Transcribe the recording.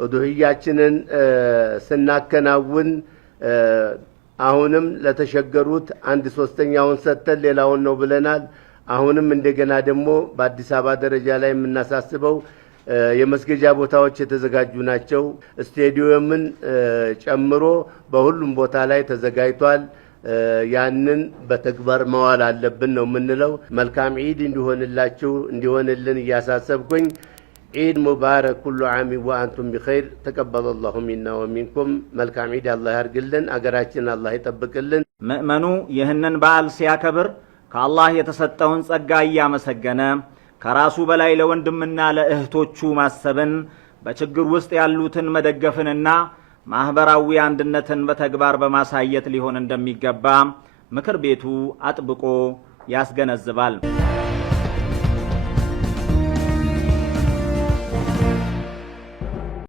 ኡዱህያችንን ስናከናውን አሁንም ለተሸገሩት 1/3ኛውን ሰጥተን ሌላውን ነው ብለናል። አሁንም እንደገና ደግሞ በአዲስ አበባ ደረጃ ላይ የምናሳስበው የመስገጃ ቦታዎች የተዘጋጁ ናቸው። ስቴዲየምን ጨምሮ በሁሉም ቦታ ላይ ተዘጋጅቷል። ያንን በተግባር መዋል አለብን ነው የምንለው። መልካም ዒድ እንዲሆንልን እያሳሰብኩኝ ዒድ ሙባረክ ኩሉ ዓም ወአንቱም ቢኸይር ተቀበለላሁ ሚና ወሚንኩም። መልካም ዒድ አላህ ያርግልን፣ አገራችን አላህ ይጠብቅልን። ምእመኑ ይህንን በዓል ሲያከብር ከአላህ የተሰጠውን ጸጋ እያመሰገነ ከራሱ በላይ ለወንድምና ለእህቶቹ ማሰብን፣ በችግር ውስጥ ያሉትን መደገፍንና ማህበራዊ አንድነትን በተግባር በማሳየት ሊሆን እንደሚገባ ምክር ቤቱ አጥብቆ ያስገነዝባል።